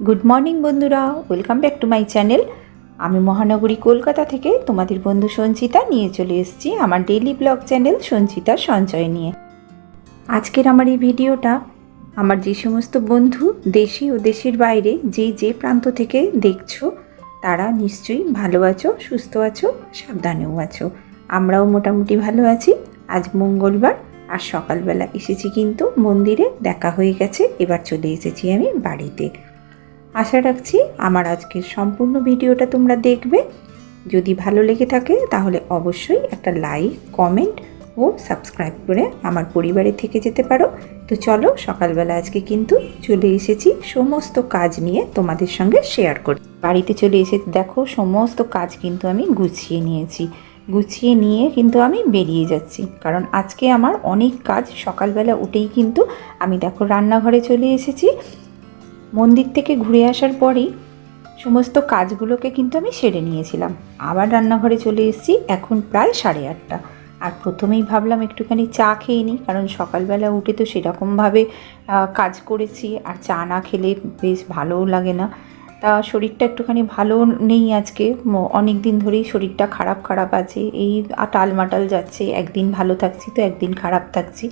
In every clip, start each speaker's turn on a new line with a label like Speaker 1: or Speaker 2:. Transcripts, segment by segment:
Speaker 1: Good morning বন্ধুরা। Welcome back to my channel আমি মহানগরী কলকাতা থেকে তোমাদের বন্ধু সঞ্চিতা নিয়ে চলে এসেছি আমার ডেইলি ব্লগ চ্যানেল সঞ্চিতার সঞ্চয় নিয়ে। আজকের আমার এই ভিডিওটা আমার যে সমস্ত বন্ধু দেশি ও দেশের বাইরে যে যে প্রান্ত থেকে দেখছ, তারা নিশ্চয়ই ভালো আছো, সুস্থ আছো, সাবধানেও আছো। আমরাও মোটামুটি ভালো আছি। আজ মঙ্গলবার আর সকালবেলা এসেছি কিন্তু মন্দিরে, দেখা হয়ে গেছে। এবার চলে এসেছি আমি বাড়িতে। আশা রাখছি আমার আজকের সম্পূর্ণ ভিডিওটা তোমরা দেখবে। যদি ভালো লেগে থাকে, তাহলে অবশ্যই একটা লাইক, কমেন্ট ও সাবস্ক্রাইব করে আমার পরিবারে থেকে যেতে পারো। তো চলো, সকালবেলা আজকে কিন্তু চলে এসেছি সমস্ত কাজ নিয়ে তোমাদের সঙ্গে শেয়ার করি বাড়িতে চলে এসে, দেখো, সমস্ত কাজ কিন্তু আমি গুছিয়ে নিয়েছি। গুছিয়ে নিয়ে কিন্তু আমি বেরিয়ে যাচ্ছি। কারণ আজকে আমার অনেক কাজ সকালবেলা উঠেই কিন্তু আমি দেখো রান্নাঘরে চলে এসেছি। মন্দির থেকে ঘুরে আসার পরেই সমস্ত কাজগুলোকে কিন্তু আমি সেরে নিয়েছিলাম। আবার রান্নাঘরে চলে এসেছি, এখন প্রায় সাড়ে আটটা। আর প্রথমেই ভাবলাম একটুখানি চা খেয়ে নিই, কারণ সকালবেলা উঠে তো সেরকমভাবে কাজ করেছি আর চা না খেলে বেশ ভালোও লাগে না। তা শরীরটা একটুখানি ভালো নেই আজকে অনেক দিন ধরেই শরীরটা খারাপ খারাপ আছে, এই টালমাটাল যাচ্ছে, একদিন ভালো থাকছি তো একদিন খারাপ থাকছি।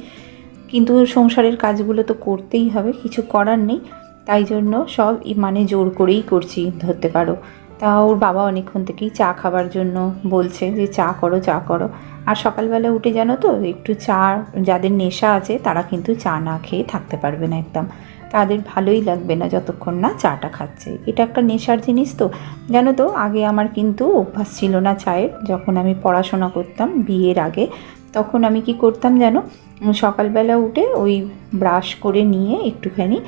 Speaker 1: কিন্তু সংসারের কাজগুলো তো করতেই হবে, কিছু করার নেই। তাই জন্য সব মানে জোর করেই করছি, ধরতে পারো। তা ওর বাবা অনেকক্ষণ থেকেই চা খাবার জন্য বলছে যে, চা করো চা করো। আর সকালবেলা উঠে জানো তো, একটু চা, যাদের নেশা আছে তারা কিন্তু চা না খেয়ে থাকতে পারবে না একদম। তাদের ভালোই লাগবে না যতক্ষণ না চাটা খাচ্ছে। এটা একটা নেশার জিনিস তো। জানো তো, আগে আমার কিন্তু অভ্যাস ছিল না চায়ের। যখন আমি পড়াশোনা করতাম বিয়ের আগে, তখন আমি কি করতাম জানো সকালবেলা উঠে ওই ব্রাশ করে নিয়ে একটুখানি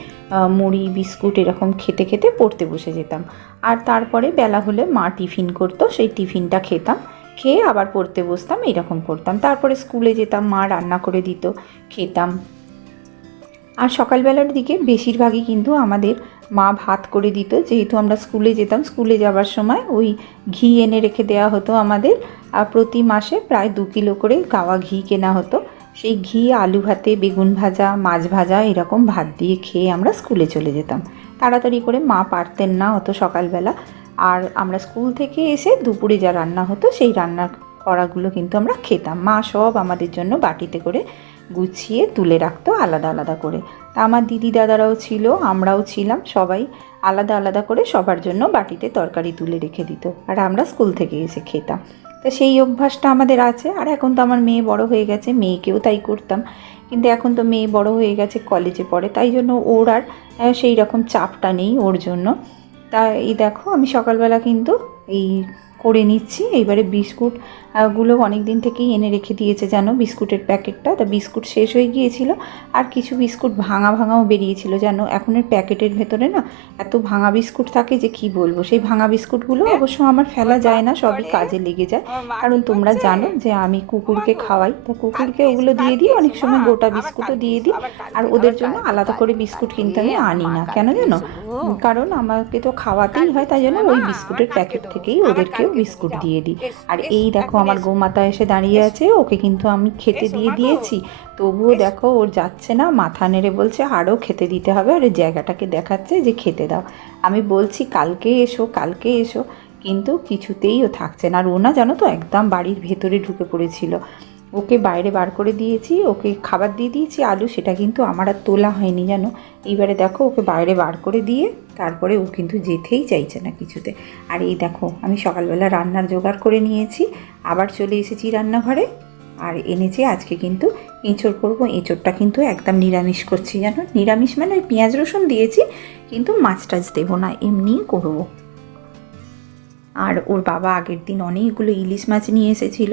Speaker 1: মুড়ি, বিস্কুট এরকম খেতে খেতে পড়তে বসে যেতাম। আর তারপরে বেলা হলে মা টিফিন করতো, সেই টিফিনটা খেতাম। খেয়ে আবার পড়তে বসতাম, এরকম করতাম। তারপরে স্কুলে যেতাম, মা রান্না করে দিত, খেতাম। আর সকালবেলার দিকে বেশিরভাগই কিন্তু আমাদের মা ভাত করে দিত। যেহেতু আমরা স্কুলে যেতাম, স্কুলে যাওয়ার সময় ওই ঘি এনে রেখে দেওয়া হতো আমাদের। প্রতি মাসে প্রায় দু কিলো করে গাওয়া ঘি কেনা হতো। সেই ঘি, আলু ভাতে, বেগুন ভাজা, মাছ ভাজা এরকম ভাত দিয়ে খেয়ে আমরা স্কুলে চলে যেতাম। তাড়াতাড়ি করে মা পারতেন না অত সকালবেলা। আর আমরা স্কুল থেকে এসে দুপুরে যা রান্না হতো সেই রান্না করাগুলো কিন্তু আমরা খেতাম। মা সব আমাদের জন্য বাটিতে করে গুছিয়ে তুলে রাখতো আলাদা আলাদা করে। তা আমার দিদি দাদারাও ছিল, আমরাও ছিলাম, সবাই আলাদা আলাদা করে সবার জন্য বাটিতে তরকারি তুলে রেখে দিত। আর আমরা স্কুল থেকে এসে খেতাম। তো সেই অভ্যাসটা আমাদের আছে। আর এখন তো আমার মেয়ে বড় হয়ে গেছে, মেয়েকেও তাই করতাম। কিন্তু এখন তো মেয়ে বড় হয়ে গেছে কলেজে পড়ে। তাই জন্য ওর আর সেই রকম চাপটা নেই ওর জন্য। তাই দেখো, আমি সকালবেলা কিন্তু এই করে নিচ্ছি, এইবারে বিস্কুট গুলো অনেক দিন থেকেই এনে রেখে দিয়েছে জানো, বিস্কুটের প্যাকেটটা। তা বিস্কুট শেষ হয়ে গিয়েছিল, আর কিছু বিস্কুট ভাঙা ভাঙাও বেরিয়েছিল জানো। এখনের প্যাকেটের ভেতরে না এত ভাঙা বিস্কুট থাকে যে কি বলব? সেই ভাঙা বিস্কুটগুলো অবশ্য আমার ফেলা যায় না, সবই কাজে লেগে যায়। কারণ তোমরা জানো যে আমি কুকুরকে খাওয়াই, তা কুকুরকে ওগুলো দিয়ে দিই, অনেক সময় গোটা বিস্কুটও দিয়ে দিই, আর ওদের জন্য আলাদা করে বিস্কুট কিনতে আমি আনি না। কেন জানো? কারণ আমাকে তো খাওয়াতেই হয়, তাই জন্য ওই বিস্কুটের প্যাকেট থেকেই ওদেরকেও বিস্কুট দিয়ে দিই। আর এই দেখো আমার গোমাতা এসে দাঁড়িয়ে আছে ওকে কিন্তু আমি খেতে দিয়ে দিয়েছি। তবুও দেখো ওর যাচ্ছে না মাথা নেড়ে বলছে আরও খেতে দিতে হবে। আর জায়গাটাকে দেখাচ্ছে যে খেতে দাও। আমি বলছি কালকে এসো কালকে এসো। কিন্তু কিছুতেই ও থাকছে না। আর ও না জানো তো একদম বাড়ির ভেতরে ঢুকে পড়েছিল। ওকে বাইরে বার করে দিয়েছি, ওকে খাবার দিয়ে দিয়েছি, আলু সেটা কিন্তু আমার আর তোলা হয়নি জানো। এইবারে দেখো ওকে বাইরে বার করে দিয়ে তারপরে ও কিন্তু যেতেই চাইছে না কিছুতে। আর এই দেখো, আমি সকালবেলা রান্নার জোগাড় করে নিয়েছি, আবার চলে এসেছি রান্নাঘরে। আর এনেছি আজকে কিন্তু এঁচড় করব, এঁচড়টা কিন্তু একদম নিরামিষ করছি জানো। নিরামিষ মানে ওই পেঁয়াজ রসুন দিয়েছি, কিন্তু মাছ টাছ দেবো না, এমনিই করব। আর ওর বাবা আগের দিন অনেকগুলো ইলিশ মাছ নিয়ে এসেছিল।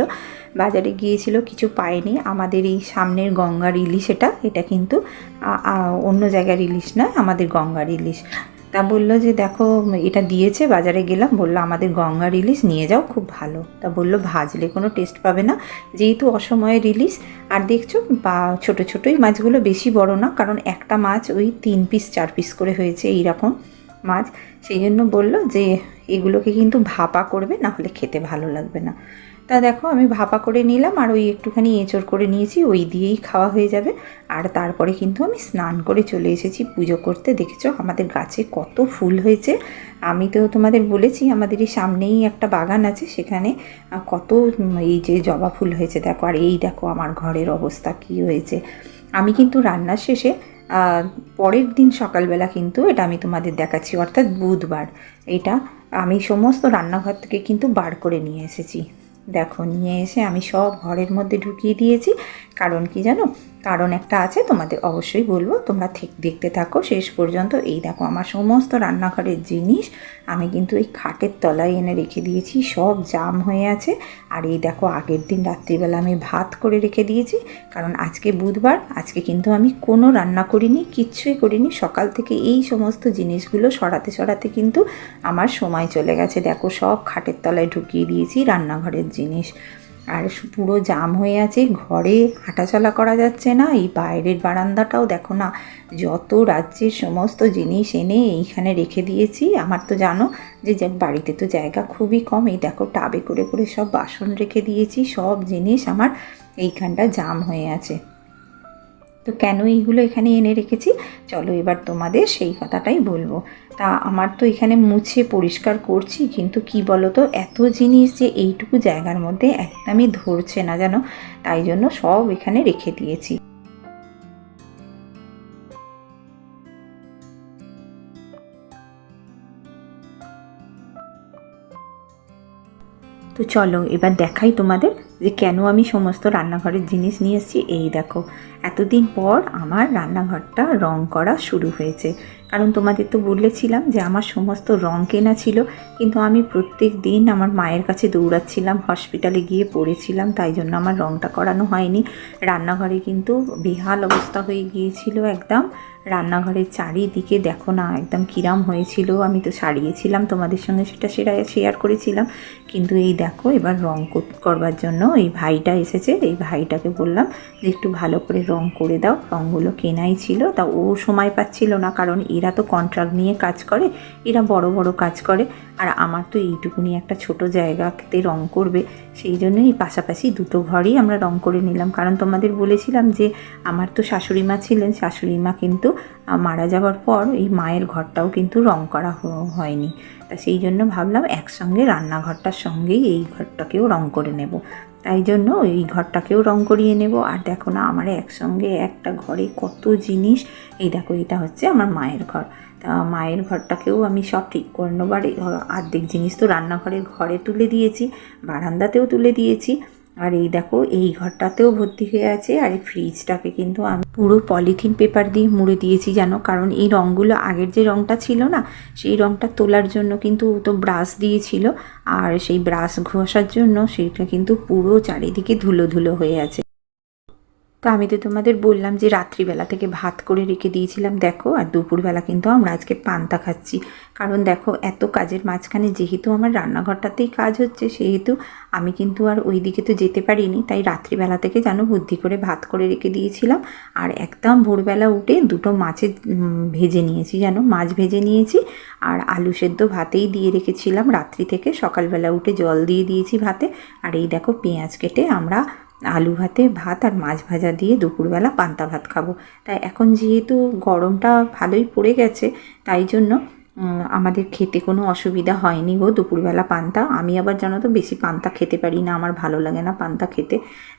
Speaker 1: বাজারে গিয়েছিল, কিছু পায়নি। আমাদের এই সামনের গঙ্গার ইলিশ এটা এটা কিন্তু অন্য জায়গার ইলিশ নয়, আমাদের গঙ্গার ইলিশ। তা বলল যে, দেখো, এটা দিয়েছে, বাজারে গেলাম। বলল, আমাদের গঙ্গার ইলিশ নিয়ে যাও, খুব ভালো। তা বলল, ভাজলে কোনো টেস্ট পাবে না, যেহেতু অসময়ের ইলিশ। আর দেখছ, বা, ছোটো ছোটোই মাছগুলো বেশি বড় না, কারণ একটা মাছ ওই তিন পিস, চার পিস করে হয়েছে এই রকম মাছ, সেই জন্য বলল যে এগুলোকে কিন্তু ভাপা করবে, না হলে খেতে ভালো লাগবে না। তা দেখো, আমি ভাপা করে নিলাম আর ওই একটুখানি এঁচড় করে নিয়েছি, ওই দিয়েই খাওয়া হয়ে যাবে। আর তারপরে কিন্তু আমি স্নান করে চলে এসেছি পুজো করতে। দেখেছ, আমাদের গাছে কত ফুল হয়েছে। আমি তো তোমাদের বলেছি, আমাদের এই সামনেই একটা বাগান আছে, সেখানে কত এই যে জবা ফুল হয়েছে, দেখো। আর এই দেখো, আমার ঘরের অবস্থা কী হয়েছে। আমি কিন্তু রান্নার শেষে পরের দিন সকালবেলা কিন্তু এটা আমি তোমাদের দেখাচ্ছি, অর্থাৎ বুধবার। এটা আমি সমস্ত রান্নাঘর থেকে কিন্তু বার করে নিয়ে এসেছি। দেখো, নিয়ে এসে আমি সব ঘরের মধ্যে ঢুকিয়ে দিয়েছি। কারণ কি জানো? কারণ একটা আছে, তোমাদের অবশ্যই বলব, তোমরা দেখতে থাকো। শেষ পর্যন্ত এই দেখো, আমার সমস্ত রান্নাঘরের জিনিস আমি কিন্তু এই খাটের তলায় এনে রেখে দিয়েছি। সব জাম হয়ে আছে। আর এই দেখো, আগের দিন রাত্রিবেলা আমি ভাত করে রেখে দিয়েছি। কারণ আজকে বুধবার, আজকে কিন্তু আমি কোনো রান্না করিনি, কিচ্ছুই করিনি। সকাল থেকে এই সমস্ত জিনিসগুলো সরাতে সরাতে কিন্তু আমার সময় চলে গেছে। দেখো, সব খাটের তলায় ঢুকিয়ে দিয়েছি রান্নাঘরের জিনিস। আর পুরো জাম হয়ে আছে, ঘরে হাঁটাচলা করা যাচ্ছে না, এই বাইরের বারান্দাটাও দেখো না, যত রাজ্যের সমস্ত জিনিস এনে এইখানে রেখে দিয়েছি। আমার তো জানো যে বাড়িতে তো জায়গা খুবই কম, এই দেখো টাবে করে করে সব বাসন রেখে দিয়েছি, সব জিনিস আমার এইখানটা জাম হয়ে আছে। তো কেন এইগুলো এখানে এনে রেখেছি? চলো এবার তোমাদের সেই কথাটাই বলব। তা আমার তো এখানে মুছে পরিষ্কার করছি, কিন্তু কি বলো তো এত জিনিস যে এইটুকু জায়গার মধ্যে একদমই ধরছে না জানো? তাই জন্য সব এখানে রেখে দিয়েছি। তো চলো, এবার দেখাই তোমাদের যে কেন আমি সমস্ত রান্নাঘরের জিনিস নিয়ে এসেছি। এই দেখো, এতদিন পর আমার রান্নাঘরটা রং করা শুরু হয়েছে। কারণ তোমাদের তো বলেছিলাম যে আমার সমস্ত রং কেনা ছিল, কিন্তু আমি প্রত্যেক দিন আমার মায়ের কাছে দৌড়াচ্ছিলাম, হসপিটালে গিয়ে পড়েছিলাম, তাই জন্য আমার রংটা করানো হয়নি। রান্নাঘরে কিন্তু বেহাল অবস্থা হয়ে গিয়েছিল একদম। রান্নাঘরের চারিদিকে দেখো না, একদম কিরাম হয়েছিল। আমি তো সারিয়েছিলাম, তোমাদের সঙ্গে সেটা সেটা শেয়ার করেছিলাম। কিন্তু এই দেখো, এবার রং করবার জন্য এই ভাইটা এসেছে। এই ভাইটাকে বললাম যে একটু ভালো করে রং করে দাও। রঙগুলো কেনাই ছিল। তা ও সময় পাচ্ছিল না, কারণ এরা তো কন্ট্রাক্ট নিয়ে কাজ করে, এরা বড় বড় কাজ করে। আর আমার তো এইটুকুনি একটা ছোট জায়গাতে রং করবে, সেই জন্য এই পাশাপাশি দুটো ঘরই আমরা রং করে নিলাম। কারণ তোমাদের বলেছিলাম যে আমার তো শাশুড়ি মা ছিলেন শাশুড়ি মা কিন্তু মারা যাওয়ার পর এই মায়ের ঘরটাও কিন্তু রং করা হয়নি। তা সেই জন্য ভাবলাম একসঙ্গে রান্নাঘরটার সঙ্গেই এই ঘরটাকেও রং করে নেব। তাই জন্য এই ঘরটাকেও রং করিয়ে নেব। আর দেখো না, আমার একসঙ্গে একটা ঘরে কত জিনিস। এই দেখো, এটা হচ্ছে আমার মায়ের ঘর। তা মায়ের ঘরটাকেও আমি সব ঠিক করে নেব। আর এই অর্ধেক জিনিস তো রান্নাঘরের ঘরে তুলে দিয়েছি, বারান্দাতেও তুলে দিয়েছি। আর এই দেখো, এই ঘরটাতেও ভর্তি হয়ে আছে। আর এই ফ্রিজটাকে কিন্তু আমি পুরো পলিথিন পেপার দিয়ে মুড়ে দিয়েছি জানো? কারণ এই রঙগুলো আগের যে রঙটা ছিল না, সেই রঙটা তোলার জন্য কিন্তু তো ব্রাশ দিয়েছিল। আর সেই ব্রাশ ঘষার জন্য সেটা কিন্তু পুরো চারিদিকে ধুলো ধুলো হয়ে আছে। তো আমি তো তোমাদের বললাম যে রাত্রিবেলা থেকে ভাত করে রেখে দিয়েছিলাম, দেখো, আর দুপুরবেলা কিন্তু আমরা আজকে পান্তা খাচ্ছি। কারণ দেখো, এত কাজের মাঝখানে যেহেতু আমার রান্নাঘরটাতেই কাজ হচ্ছে, সেহেতু আমি কিন্তু আর ওই দিকে তো যেতে পারিনি, তাই রাত্রিবেলা থেকে যেন বুদ্ধি করে ভাত করে রেখে দিয়েছিলাম। আর একদম ভোরবেলা উঠে দুটো মাছের ভেজে নিয়েছি যেন, মাছ ভেজে নিয়েছি, আর আলু সেদ্ধ ভাতেই দিয়ে রেখেছিলাম রাত্রি থেকে। সকালবেলা উঠে জল দিয়ে দিয়েছি ভাতে, আর এই দেখো পেঁয়াজ কেটে আমরা আলু ভাতে ভাত আর মাছ ভাজা দিয়ে দুপুরবেলা পান্তা ভাত খাব। তাই এখন যেহেতু গরমটা ভালোই পড়ে গেছে, তাই জন্য আমাদের খেতে কোনো অসুবিধা হয়নি গো দুপুরবেলা পান্তা। আমি আবার জানো তো বেশি পান্তা খেতে পারি না, আমার ভালো লাগে না পান্তা খেতে।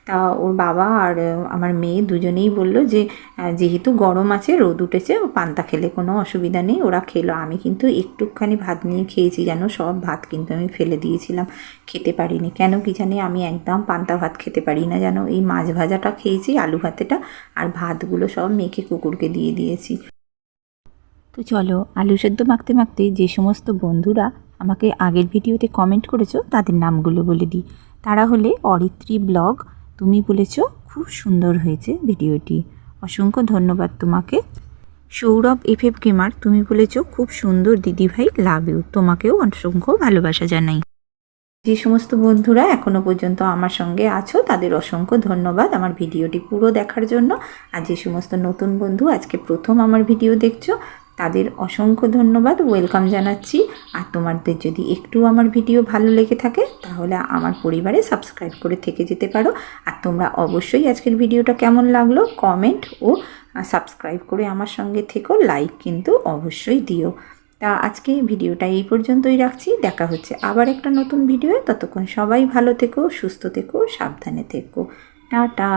Speaker 1: তা ওর বাবা আর আমার মেয়ে দুজনেই বলল যে যেহেতু গরম আছে, রোদ উঠেছে পান্তা খেলে কোনো অসুবিধা নেই, ওরা খেলো। আমি কিন্তু একটুখানি ভাত নিয়ে খেয়েছি, জানো? সব ভাত কিন্তু আমি ফেলে দিয়েছিলাম, খেতে পারিনি। কেন কি জানি আমি একদম পান্তা ভাত খেতে পারি না, জানো? এই মাছ ভাজাটা খেয়েছি, আলু ভাতেটা, আর ভাতগুলো সব মেখে কুকুরকে দিয়ে দিয়েছি। তো চলো আলু সেদ্ধ মাখতে মাখতে যে সমস্ত বন্ধুরা আমাকে আগের ভিডিওতে কমেন্ট করেছ তাদের নামগুলো বলে দিই। তারা হলে অরিত্রী ব্লগ, তুমি বলেছ খুব সুন্দর হয়েছে ভিডিওটি। অসংখ্য ধন্যবাদ তোমাকে। সৌরভ এফ এফ গেমার তুমি বলেছ খুব সুন্দর দিদিভাই লাভ ইউ তোমাকেও অসংখ্য ভালোবাসা জানাই। যে সমস্ত বন্ধুরা এখনও পর্যন্ত আমার সঙ্গে আছো, তাদের অসংখ্য ধন্যবাদ আমার ভিডিওটি পুরো দেখার জন্য। আর যে সমস্ত নতুন বন্ধু আজকে প্রথম আমার ভিডিও দেখছ তাদের অসংখ্য ধন্যবাদ ওয়েলকাম জানাচ্ছি। আর তোমাদের যদি একটু আমার ভিডিও ভালো লেগে থাকে, তাহলে আমার পরিবারে সাবস্ক্রাইব করে থেকে যেতে পারো। আর তোমরা অবশ্যই আজকের ভিডিওটা কেমন লাগল কমেন্ট ও সাবস্ক্রাইব করে আমার সঙ্গে থেকো লাইক কিন্তু অবশ্যই দিও। তা আজকে ভিডিওটা এই পর্যন্তই রাখছি, দেখা হচ্ছে আবার একটা নতুন ভিডিও ততক্ষণ সবাই ভালো থেকো, সুস্থ থেকো, সাবধানে থেকো। টাটা!